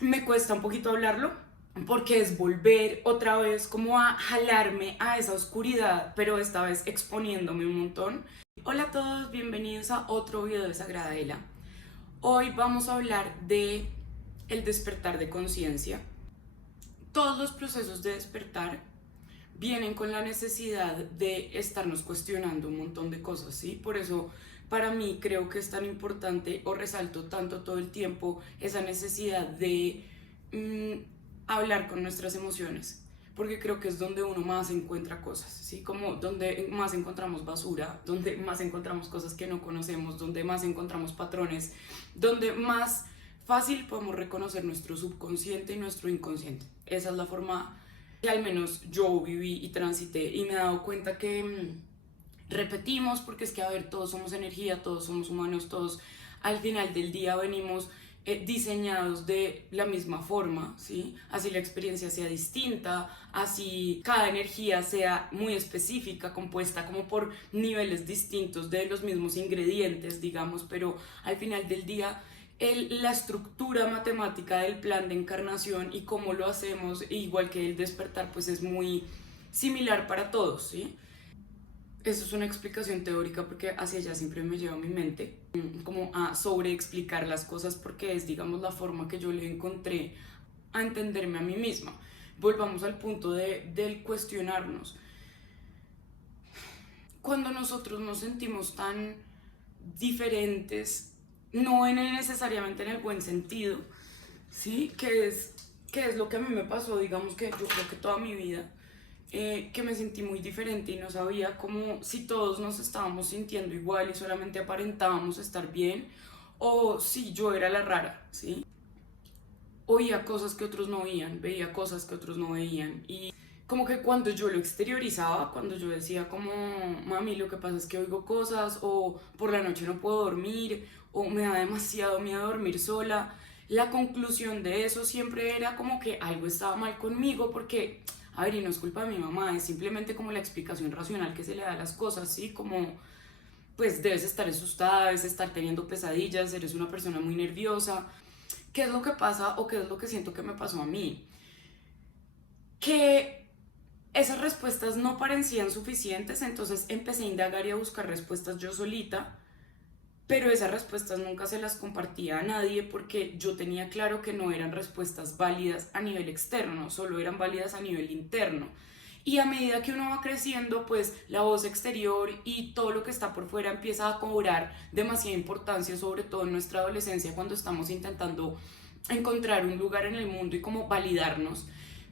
me cuesta un poquito hablarlo porque es volver otra vez como a jalarme a esa oscuridad, pero esta vez exponiéndome un montón. Hola a todos, bienvenidos a otro video de Sagrada Ela. Hoy vamos a hablar de el despertar de conciencia. Todos los procesos de despertar vienen con la necesidad de estarnos cuestionando un montón de cosas, ¿sí? Por eso para mí creo que es tan importante o resalto tanto todo el tiempo esa necesidad de hablar con nuestras emociones, porque creo que es donde uno más encuentra cosas, ¿sí? Como donde más encontramos basura, donde más encontramos cosas que no conocemos, donde más encontramos patrones, donde más fácil podemos reconocer nuestro subconsciente y nuestro inconsciente. Esa es la forma que al menos yo viví y transité y me he dado cuenta que repetimos porque es que, a ver, todos somos energía, todos somos humanos, todos al final del día venimos diseñados de la misma forma, ¿sí? Así la experiencia sea distinta, así cada energía sea muy específica, compuesta como por niveles distintos de los mismos ingredientes, digamos, pero al final del día la estructura matemática del plan de encarnación y cómo lo hacemos, igual que el despertar, pues es muy similar para todos, ¿sí? Eso es una explicación teórica porque hacia allá siempre me lleva mi mente, como a sobreexplicar las cosas porque es, digamos, la forma que yo le encontré a entenderme a mí misma. Volvamos al punto del cuestionarnos. Cuando nosotros nos sentimos tan diferentes, no necesariamente en el buen sentido, ¿sí? Que es lo que a mí me pasó, digamos que yo creo que toda mi vida, que me sentí muy diferente y no sabía cómo si todos nos estábamos sintiendo igual y solamente aparentábamos estar bien o si yo era la rara, ¿sí? Oía cosas que otros no oían, veía cosas que otros no veían y como que cuando yo lo exteriorizaba, cuando yo decía como, mami, lo que pasa es que oigo cosas o por la noche no puedo dormir o me da demasiado miedo dormir sola, la conclusión de eso siempre era como que algo estaba mal conmigo porque, a ver, y no es culpa de mi mamá, es simplemente como la explicación racional que se le da a las cosas, ¿sí? Como, pues debes estar asustada, debes estar teniendo pesadillas, eres una persona muy nerviosa. ¿Qué es lo que pasa o qué es lo que siento que me pasó a mí? Que esas respuestas no parecían suficientes, entonces empecé a indagar y a buscar respuestas yo solita, pero esas respuestas nunca se las compartía a nadie porque yo tenía claro que no eran respuestas válidas a nivel externo, solo eran válidas a nivel interno. Y a medida que uno va creciendo, pues la voz exterior y todo lo que está por fuera empieza a cobrar demasiada importancia, sobre todo en nuestra adolescencia, cuando estamos intentando encontrar un lugar en el mundo y como validarnos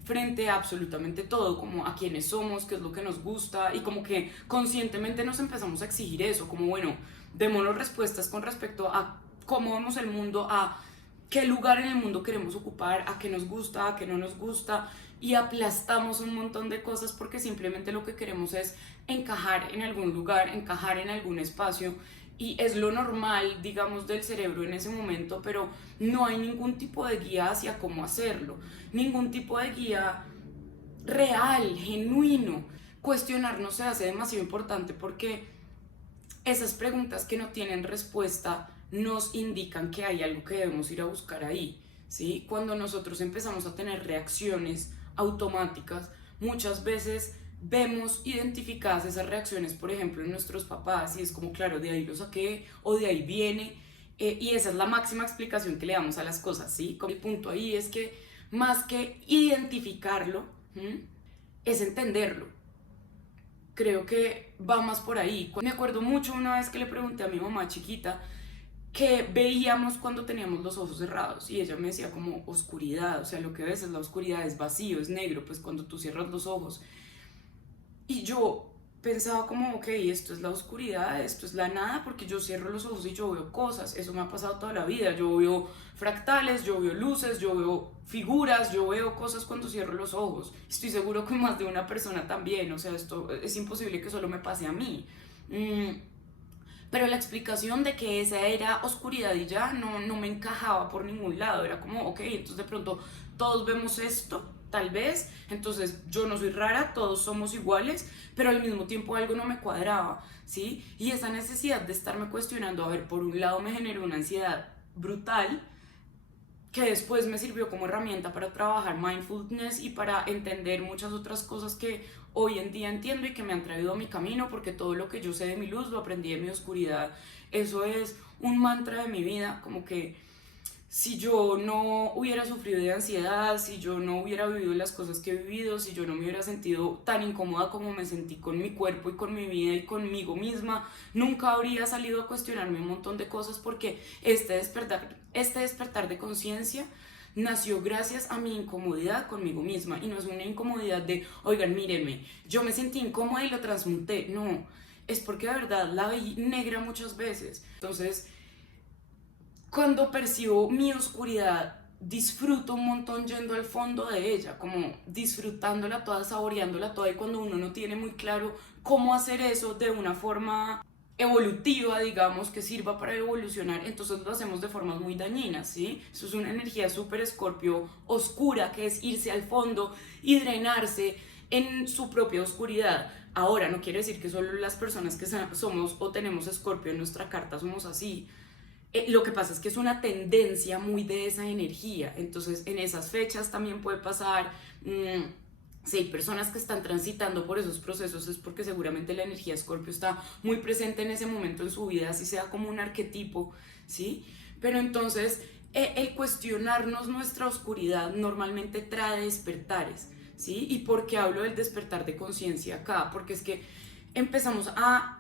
frente a absolutamente todo, como a quiénes somos, qué es lo que nos gusta y como que conscientemente nos empezamos a exigir eso, como bueno, démonos respuestas con respecto a cómo vemos el mundo, a qué lugar en el mundo queremos ocupar, a qué nos gusta, a qué no nos gusta y aplastamos un montón de cosas porque simplemente lo que queremos es encajar en algún lugar, encajar en algún espacio y es lo normal, digamos, del cerebro en ese momento, pero no hay ningún tipo de guía hacia cómo hacerlo, ningún tipo de guía real, genuino. Cuestionarnos se hace demasiado importante porque esas preguntas que no tienen respuesta nos indican que hay algo que debemos ir a buscar ahí, ¿sí? Cuando nosotros empezamos a tener reacciones automáticas, muchas veces vemos identificadas esas reacciones, por ejemplo, en nuestros papás, y es como, claro, de ahí lo saqué o de ahí viene, y esa es la máxima explicación que le damos a las cosas, ¿sí? Como el punto ahí es que más que identificarlo, ¿m? Es entenderlo. Creo que va más por ahí. Me acuerdo mucho una vez que le pregunté a mi mamá chiquita qué veíamos cuando teníamos los ojos cerrados y ella me decía como oscuridad, o sea, lo que ves es la oscuridad, es vacío, es negro, pues cuando tú cierras los ojos. Y yo pensaba como, ok, esto es la oscuridad, esto es la nada, porque yo cierro los ojos y yo veo cosas, eso me ha pasado toda la vida, yo veo fractales, yo veo luces, yo veo figuras, yo veo cosas cuando cierro los ojos. Estoy seguro que más de una persona también, o sea, esto es imposible que solo me pase a mí. Mm, pero la explicación de que esa era oscuridad y ya no me encajaba por ningún lado. Era como, ok, entonces de pronto todos vemos esto, tal vez, entonces yo no soy rara, todos somos iguales, pero al mismo tiempo algo no me cuadraba, ¿sí? Y esa necesidad de estarme cuestionando, a ver, por un lado me generó una ansiedad brutal que después me sirvió como herramienta para trabajar mindfulness y para entender muchas otras cosas que hoy en día entiendo y que me han traído a mi camino, porque todo lo que yo sé de mi luz lo aprendí de mi oscuridad. Eso es un mantra de mi vida, como que si yo no hubiera sufrido de ansiedad, si yo no hubiera vivido las cosas que he vivido, si yo no me hubiera sentido tan incómoda como me sentí con mi cuerpo y con mi vida y conmigo misma, nunca habría salido a cuestionarme un montón de cosas, porque este despertar de conciencia nació gracias a mi incomodidad conmigo misma, y no es una incomodidad de, oigan, mírenme, yo me sentí incómoda y lo transmuté, no, es porque de verdad la vi negra muchas veces. Entonces, cuando percibo mi oscuridad, disfruto un montón yendo al fondo de ella, como disfrutándola toda, saboreándola toda, y cuando uno no tiene muy claro cómo hacer eso de una forma evolutiva, digamos, que sirva para evolucionar, entonces lo hacemos de formas muy dañinas, ¿sí? Eso es una energía súper escorpio oscura, que es irse al fondo y drenarse en su propia oscuridad. Ahora, no quiere decir que solo las personas que somos o tenemos escorpio en nuestra carta somos así. Lo que pasa es que es una tendencia muy de esa energía, entonces en esas fechas también puede pasar, si hay personas que están transitando por esos procesos es porque seguramente la energía Escorpio está muy presente en ese momento en su vida, así sea como un arquetipo, ¿sí? Pero entonces el cuestionarnos nuestra oscuridad normalmente trae despertares, ¿sí? ¿Y por qué hablo del despertar de conciencia acá? Porque es que empezamos a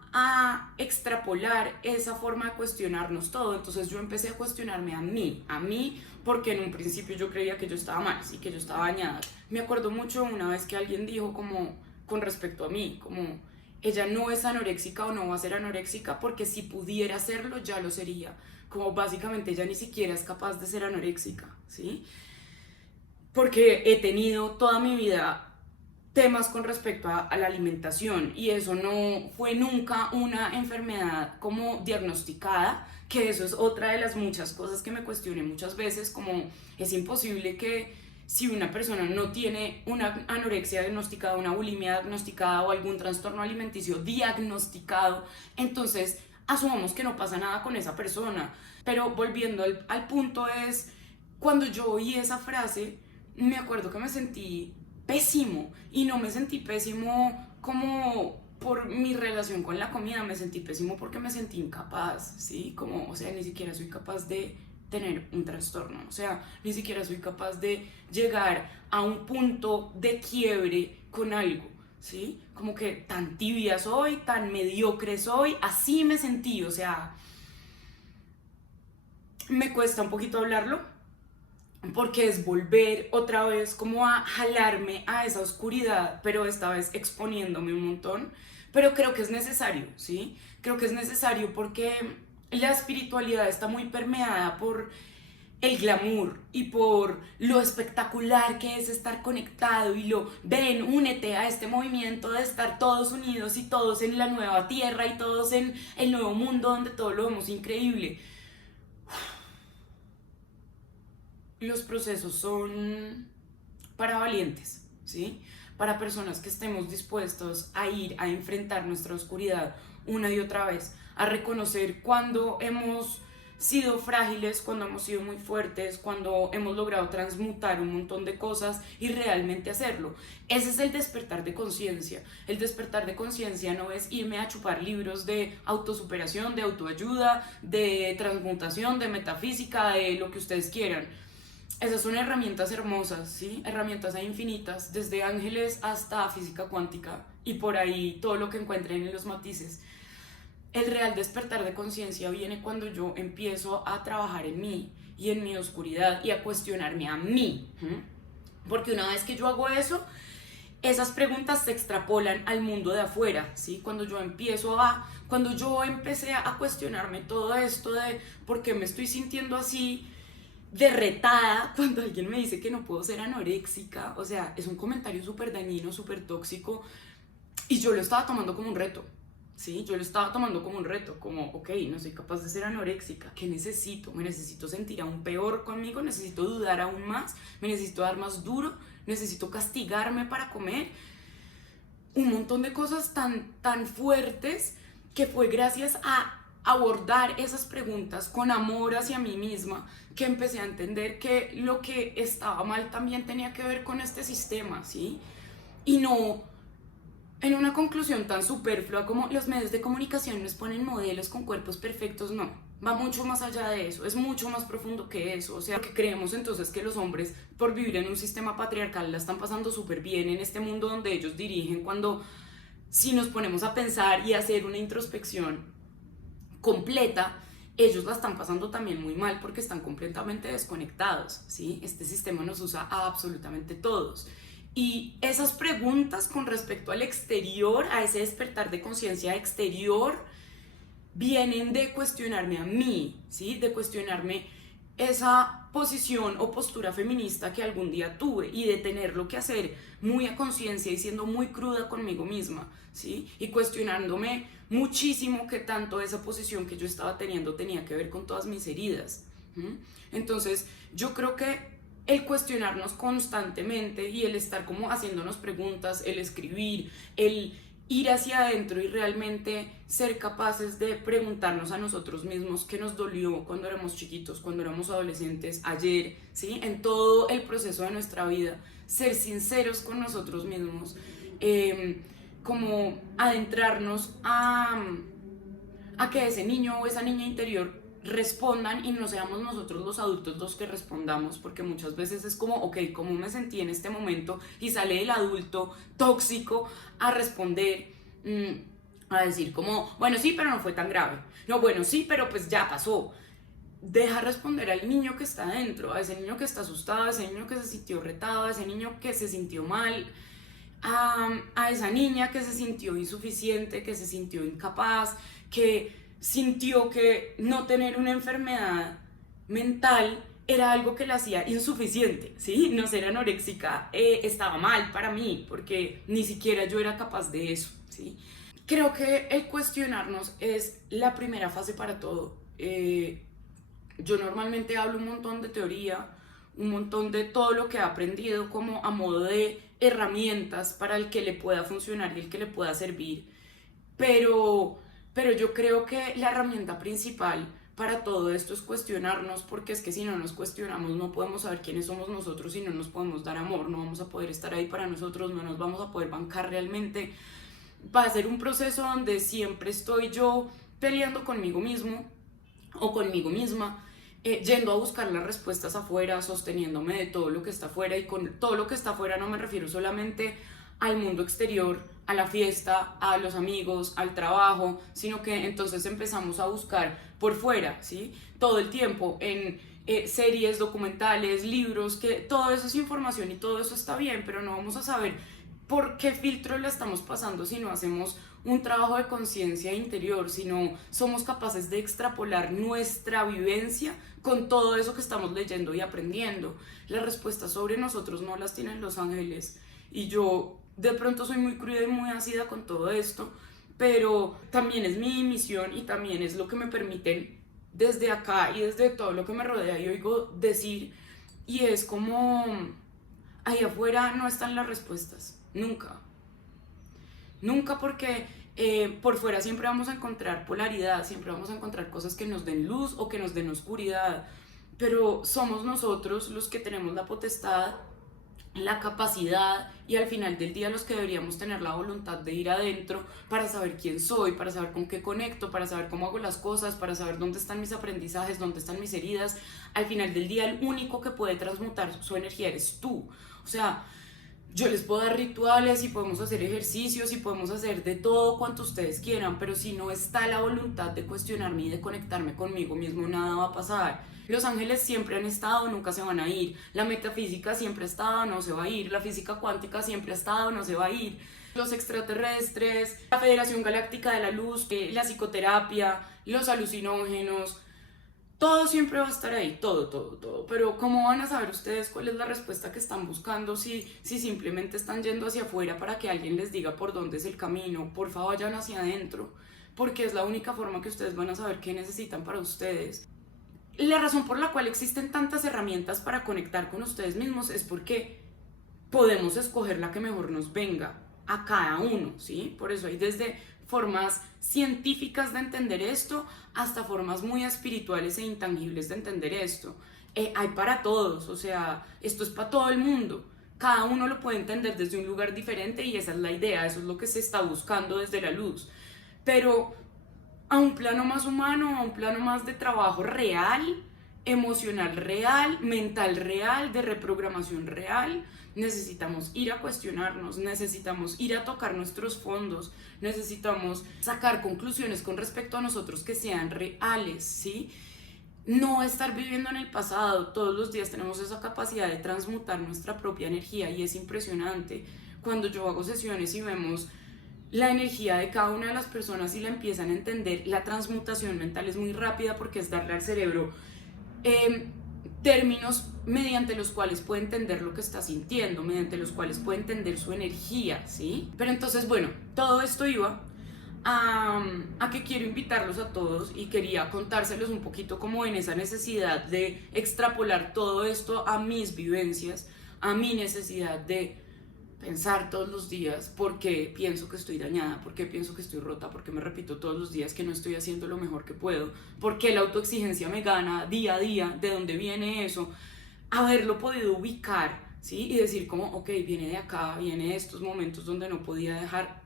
extrapolar esa forma de cuestionarnos todo. Entonces yo empecé a cuestionarme a mí, porque en un principio yo creía que yo estaba mal, sí, que yo estaba dañada. Me acuerdo mucho una vez que alguien dijo como con respecto a mí, como ella no es anoréxica o no va a ser anoréxica porque si pudiera hacerlo ya lo sería. Como básicamente ella ni siquiera es capaz de ser anoréxica, ¿sí? Porque he tenido toda mi vida temas con respecto a la alimentación, y eso no fue nunca una enfermedad como diagnosticada, que eso es otra de las muchas cosas que me cuestioné muchas veces, como es imposible que si una persona no tiene una anorexia diagnosticada, una bulimia diagnosticada o algún trastorno alimenticio diagnosticado, entonces asumamos que no pasa nada con esa persona. Pero volviendo al punto es, cuando yo oí esa frase, me acuerdo que me sentí pésimo, y no me sentí pésimo como por mi relación con la comida, me sentí pésimo porque me sentí incapaz, ¿sí? Como, o sea, ni siquiera soy capaz de tener un trastorno, o sea, ni siquiera soy capaz de llegar a un punto de quiebre con algo, ¿sí? Como que tan tibia soy, tan mediocre soy, así me sentí, o sea, me cuesta un poquito hablarlo, porque es volver otra vez como a jalarme a esa oscuridad, pero esta vez exponiéndome un montón, pero creo que es necesario, ¿sí? Creo que es necesario porque la espiritualidad está muy permeada por el glamour y por lo espectacular que es estar conectado, y lo ven, únete a este movimiento de estar todos unidos y todos en la nueva tierra y todos en el nuevo mundo donde todo lo vemos increíble. Los procesos son para valientes, ¿sí? Para personas que estemos dispuestos a ir a enfrentar nuestra oscuridad una y otra vez, a reconocer cuando hemos sido frágiles, cuando hemos sido muy fuertes, cuando hemos logrado transmutar un montón de cosas y realmente hacerlo. Ese es el despertar de conciencia. El despertar de conciencia no es irme a chupar libros de autosuperación, de autoayuda, de transmutación, de metafísica, de lo que ustedes quieran. Esas son herramientas hermosas, ¿sí? Herramientas infinitas, desde ángeles hasta física cuántica y por ahí todo lo que encuentren en los matices. El real despertar de conciencia viene cuando yo empiezo a trabajar en mí y en mi oscuridad y a cuestionarme a mí. Porque una vez que yo hago eso, esas preguntas se extrapolan al mundo de afuera, ¿sí? Cuando yo empecé a cuestionarme todo esto de por qué me estoy sintiendo así, derretada, cuando alguien me dice que no puedo ser anoréxica, o sea, es un comentario súper dañino, súper tóxico, y yo lo estaba tomando como un reto, ¿sí? Yo lo estaba tomando como un reto, como, ok, no soy capaz de ser anoréxica, ¿qué necesito? ¿Me necesito sentir aún peor conmigo? ¿Necesito dudar aún más? ¿Me necesito dar más duro? ¿Necesito castigarme para comer? Un montón de cosas tan fuertes, que fue gracias a abordar esas preguntas con amor hacia mí misma, que empecé a entender que lo que estaba mal también tenía que ver con este sistema, ¿sí? Y no en una conclusión tan superflua como los medios de comunicación nos ponen modelos con cuerpos perfectos, no. Va mucho más allá de eso, es mucho más profundo que eso. O sea, que creemos entonces que los hombres, por vivir en un sistema patriarcal, la están pasando súper bien en este mundo donde ellos dirigen, cuando si nos ponemos a pensar y a hacer una introspección completa, ellos la están pasando también muy mal porque están completamente desconectados, ¿sí? Este sistema nos usa a absolutamente todos. Y esas preguntas con respecto al exterior, a ese despertar de conciencia exterior, vienen de cuestionarme a mí, ¿sí? De cuestionarme esa posición o postura feminista que algún día tuve y de tenerlo que hacer muy a conciencia y siendo muy cruda conmigo misma, ¿sí? Y cuestionándome muchísimo que tanto esa posición que yo estaba teniendo tenía que ver con todas mis heridas. ¿Mm? Entonces, yo creo que el cuestionarnos constantemente y el estar como haciéndonos preguntas, el escribir, el ir hacia adentro y realmente ser capaces de preguntarnos a nosotros mismos qué nos dolió cuando éramos chiquitos, cuando éramos adolescentes, ayer, ¿sí? En todo el proceso de nuestra vida, ser sinceros con nosotros mismos, como adentrarnos a que ese niño o esa niña interior respondan y no seamos nosotros los adultos los que respondamos, porque muchas veces es como, ok, ¿cómo me sentí en este momento? Y sale el adulto tóxico a responder, a decir como, bueno, sí, pero no fue tan grave. No, bueno, sí, pero pues ya pasó. Deja responder al niño que está adentro, a ese niño que está asustado, a ese niño que se sintió retado, a ese niño que se sintió mal, a esa niña que se sintió insuficiente, que se sintió incapaz, que sintió que no tener una enfermedad mental era algo que la hacía insuficiente, ¿sí? No ser anoréxica estaba mal para mí, porque ni siquiera yo era capaz de eso, ¿sí? Creo que el cuestionarnos es la primera fase para todo. Yo normalmente hablo un montón de teoría, un montón de todo lo que he aprendido como a modo de herramientas para el que le pueda funcionar y el que le pueda servir, pero, pero yo creo que la herramienta principal para todo esto es cuestionarnos, porque es que si no nos cuestionamos no podemos saber quiénes somos nosotros y no nos podemos dar amor, no vamos a poder estar ahí para nosotros, no nos vamos a poder bancar realmente. Va a ser un proceso donde siempre estoy yo peleando conmigo mismo o conmigo misma, yendo a buscar las respuestas afuera, sosteniéndome de todo lo que está afuera, y con todo lo que está afuera no me refiero solamente al mundo exterior, a la fiesta, a los amigos, al trabajo, sino que entonces empezamos a buscar por fuera, ¿sí? Todo el tiempo en series, documentales, libros, que todo eso es información y todo eso está bien, pero no vamos a saber por qué filtro la estamos pasando si no hacemos un trabajo de conciencia interior, si no somos capaces de extrapolar nuestra vivencia con todo eso que estamos leyendo y aprendiendo. Las respuestas sobre nosotros no las tienen los ángeles, y yo de pronto soy muy cruda y muy ácida con todo esto, pero también es mi misión y también es lo que me permiten desde acá y desde todo lo que me rodea y oigo decir, y es como ahí afuera no están las respuestas, nunca. Nunca, porque por fuera siempre vamos a encontrar polaridad, siempre vamos a encontrar cosas que nos den luz o que nos den oscuridad, pero somos nosotros los que tenemos la potestad, la capacidad y al final del día los que deberíamos tener la voluntad de ir adentro para saber quién soy, para saber con qué conecto, para saber cómo hago las cosas, para saber dónde están mis aprendizajes, dónde están mis heridas. Al final del día el único que puede transmutar su energía eres tú. O sea, yo les puedo dar rituales y podemos hacer ejercicios y podemos hacer de todo cuanto ustedes quieran, pero si no está la voluntad de cuestionarme y de conectarme conmigo mismo, nada va a pasar. Los ángeles siempre han estado, nunca se van a ir. La metafísica siempre ha estado, no se va a ir. La física cuántica siempre ha estado, no se va a ir. Los extraterrestres, la Federación Galáctica de la Luz, la psicoterapia, los alucinógenos, todo siempre va a estar ahí, todo, todo, todo. Pero ¿cómo van a saber ustedes cuál es la respuesta que están buscando si simplemente están yendo hacia afuera para que alguien les diga por dónde es el camino? Por favor, vayan hacia adentro, porque es la única forma que ustedes van a saber qué necesitan para ustedes. La razón por la cual existen tantas herramientas para conectar con ustedes mismos es porque podemos escoger la que mejor nos venga a cada uno, ¿sí? Por eso hay desde formas científicas de entender esto hasta formas muy espirituales e intangibles de entender esto. Hay para todos, o sea, esto es para todo el mundo. Cada uno lo puede entender desde un lugar diferente y esa es la idea, eso es lo que se está buscando desde la luz. Pero a un plano más humano, a un plano más de trabajo real, emocional real, mental real, de reprogramación real, necesitamos ir a cuestionarnos, necesitamos ir a tocar nuestros fondos, necesitamos sacar conclusiones con respecto a nosotros que sean reales, ¿sí? No estar viviendo en el pasado. Todos los días tenemos esa capacidad de transmutar nuestra propia energía y es impresionante cuando yo hago sesiones y vemos la energía de cada una de las personas y la empiezan a entender. La transmutación mental es muy rápida porque es darle al cerebro términos mediante los cuales puede entender lo que está sintiendo, mediante los cuales puede entender su energía, ¿sí? Pero entonces, bueno, todo esto iba a que quiero invitarlos a todos y quería contárselos un poquito como en esa necesidad de extrapolar todo esto a mis vivencias, a mi necesidad de pensar todos los días por qué pienso que estoy dañada, por qué pienso que estoy rota, por qué me repito todos los días que no estoy haciendo lo mejor que puedo, por qué la autoexigencia me gana día a día, de dónde viene eso, haberlo podido ubicar, ¿sí? Y decir como, ok, viene de acá, viene de estos momentos donde no podía dejar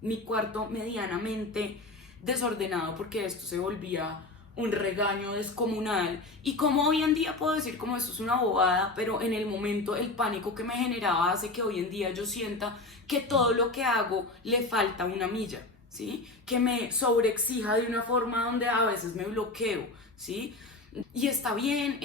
mi cuarto medianamente desordenado porque esto se volvía un regaño descomunal y como hoy en día puedo decir como esto es una bobada, pero en el momento el pánico que me generaba hace que hoy en día yo sienta que todo lo que hago le falta una milla, ¿sí? Que me sobreexija de una forma donde a veces me bloqueo, ¿sí? Y está bien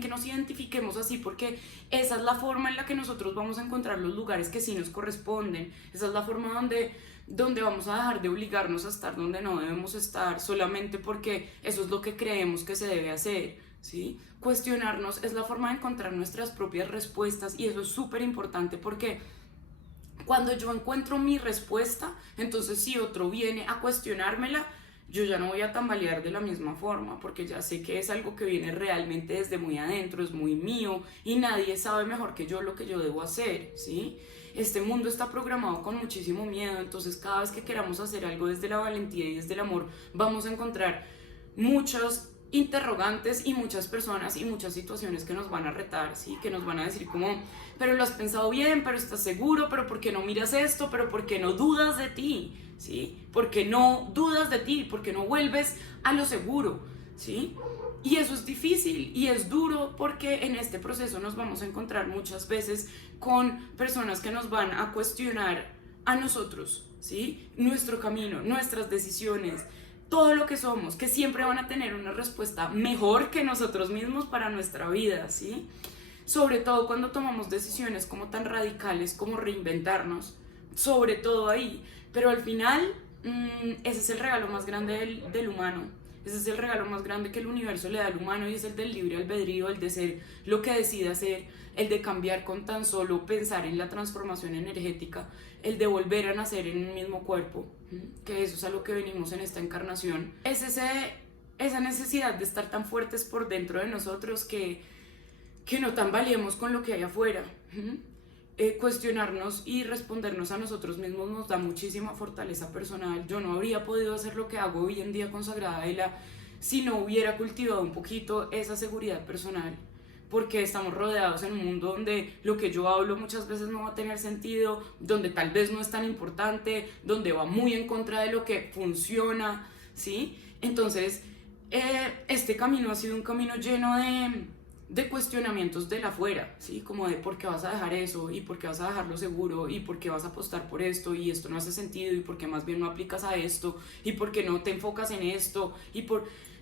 que nos identifiquemos así porque esa es la forma en la que nosotros vamos a encontrar los lugares que sí nos corresponden, esa es la forma donde vamos a dejar de obligarnos a estar donde no debemos estar solamente porque eso es lo que creemos que se debe hacer, ¿sí? Cuestionarnos es la forma de encontrar nuestras propias respuestas y eso es súper importante porque cuando yo encuentro mi respuesta, entonces si otro viene a cuestionármela, yo ya no voy a tambalear de la misma forma porque ya sé que es algo que viene realmente desde muy adentro, es muy mío y nadie sabe mejor que yo lo que yo debo hacer, ¿sí? Este mundo está programado con muchísimo miedo, entonces cada vez que queramos hacer algo desde la valentía y desde el amor, vamos a encontrar muchos interrogantes y muchas personas y muchas situaciones que nos van a retar, ¿sí? Que nos van a decir como, pero lo has pensado bien, pero estás seguro, pero ¿por qué no miras esto? Pero ¿por qué no dudas de ti? ¿Sí? ¿Por qué no dudas de ti? ¿Por qué no vuelves a lo seguro? ¿Sí? Y eso es difícil y es duro porque en este proceso nos vamos a encontrar muchas veces con personas que nos van a cuestionar a nosotros, ¿sí? Nuestro camino, nuestras decisiones, todo lo que somos, que siempre van a tener una respuesta mejor que nosotros mismos para nuestra vida, ¿sí? Sobre todo cuando tomamos decisiones como tan radicales como reinventarnos, sobre todo ahí, pero al final ese es el regalo más grande del humano, ese es el regalo más grande que el universo le da al humano y es el del libre albedrío, el de ser lo que decida ser, el de cambiar con tan solo pensar en la transformación energética, el de volver a nacer en un mismo cuerpo, que eso es a lo que venimos en esta encarnación. Es esa necesidad de estar tan fuertes por dentro de nosotros que no tambaleemos con lo que hay afuera. Cuestionarnos y respondernos a nosotros mismos nos da muchísima fortaleza personal. Yo no habría podido hacer lo que hago hoy en día con Sagrada Vela si no hubiera cultivado un poquito esa seguridad personal, porque estamos rodeados en un mundo donde lo que yo hablo muchas veces no va a tener sentido, donde tal vez no es tan importante, donde va muy en contra de lo que funciona, ¿sí? Entonces, este camino ha sido un camino lleno de cuestionamientos del afuera, ¿sí? Como de por qué vas a dejar eso y por qué vas a dejarlo seguro y por qué vas a apostar por esto y esto no hace sentido y por qué más bien no aplicas a esto y por qué no te enfocas en esto y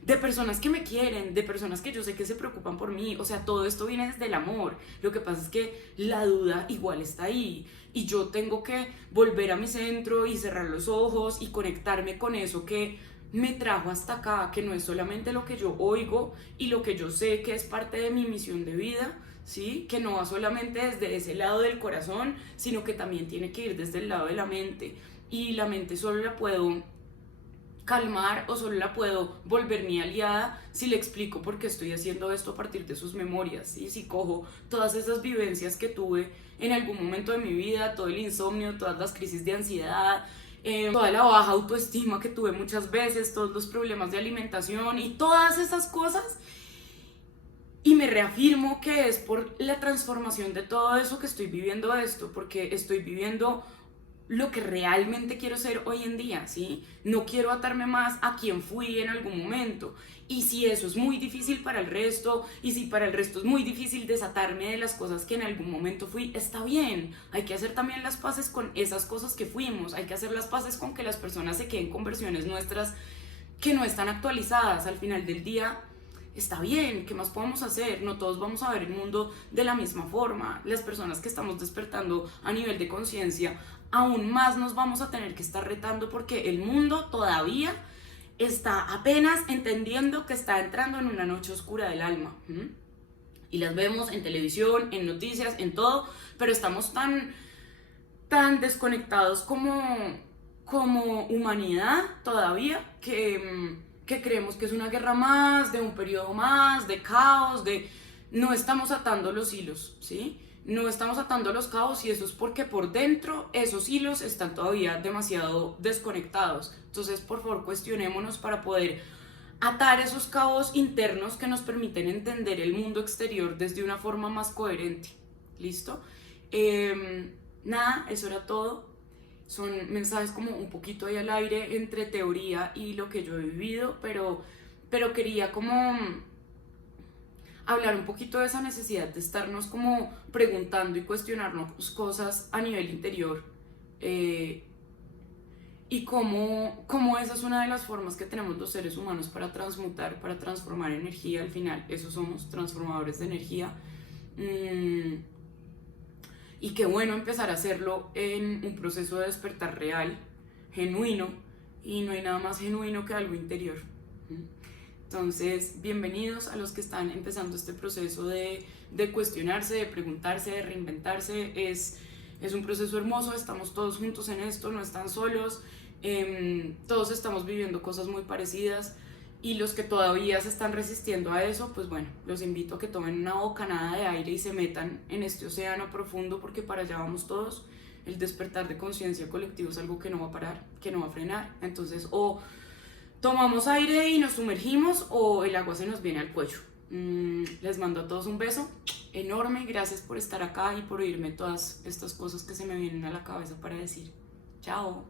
de personas que me quieren, de personas que yo sé que se preocupan por mí, o sea, todo esto viene desde el amor. Lo que pasa es que la duda igual está ahí y yo tengo que volver a mi centro y cerrar los ojos y conectarme con eso que me trajo hasta acá, que no es solamente lo que yo oigo y lo que yo sé que es parte de mi misión de vida, ¿sí? Que no va solamente desde ese lado del corazón, sino que también tiene que ir desde el lado de la mente. Y la mente solo la puedo calmar o solo la puedo volver mi aliada si le explico por qué estoy haciendo esto a partir de sus memorias, ¿sí? Si cojo todas esas vivencias que tuve en algún momento de mi vida, todo el insomnio, todas las crisis de ansiedad, toda la baja autoestima que tuve muchas veces, todos los problemas de alimentación y todas esas cosas, y me reafirmo que es por la transformación de todo eso que estoy viviendo esto, porque estoy viviendo lo que realmente quiero ser hoy en día, ¿sí? No quiero atarme más a quien fui en algún momento. Y si eso es muy difícil para el resto, y si para el resto es muy difícil desatarme de las cosas que en algún momento fui, está bien. Hay que hacer también las paces con esas cosas que fuimos. Hay que hacer las paces con que las personas se queden con versiones nuestras que no están actualizadas. Al final del día, está bien, ¿qué más podemos hacer? No todos vamos a ver el mundo de la misma forma. Las personas que estamos despertando a nivel de conciencia, aún más nos vamos a tener que estar retando porque el mundo todavía está apenas entendiendo que está entrando en una noche oscura del alma. Y las vemos en televisión, en noticias, en todo, pero estamos tan desconectados como humanidad todavía que creemos que es una guerra más, de un periodo más, de caos, no estamos atando los hilos, ¿sí? No estamos atando los cabos y eso es porque por dentro esos hilos están todavía demasiado desconectados. Entonces, por favor, cuestionémonos para poder atar esos cabos internos que nos permiten entender el mundo exterior desde una forma más coherente. ¿Listo? Nada, eso era todo. Son mensajes como un poquito ahí al aire entre teoría y lo que yo he vivido, pero quería como hablar un poquito de esa necesidad de estarnos como preguntando y cuestionarnos cosas a nivel interior, y cómo esa es una de las formas que tenemos los seres humanos para transmutar, para transformar energía. Al final eso somos, transformadores de energía. Y qué bueno empezar a hacerlo en un proceso de despertar real, genuino, y no hay nada más genuino que algo interior. Entonces, bienvenidos a los que están empezando este proceso de cuestionarse, de preguntarse, de reinventarse. Es un proceso hermoso, estamos todos juntos en esto, no están solos, todos estamos viviendo cosas muy parecidas, y los que todavía se están resistiendo a eso, pues bueno, los invito a que tomen una bocanada de aire y se metan en este océano profundo, porque para allá vamos todos. El despertar de conciencia colectivo es algo que no va a parar, que no va a frenar. Entonces, o tomamos aire y nos sumergimos, o el agua se nos viene al cuello. Les mando a todos un beso enorme, gracias por estar acá y por oírme todas estas cosas que se me vienen a la cabeza para decir. Chao.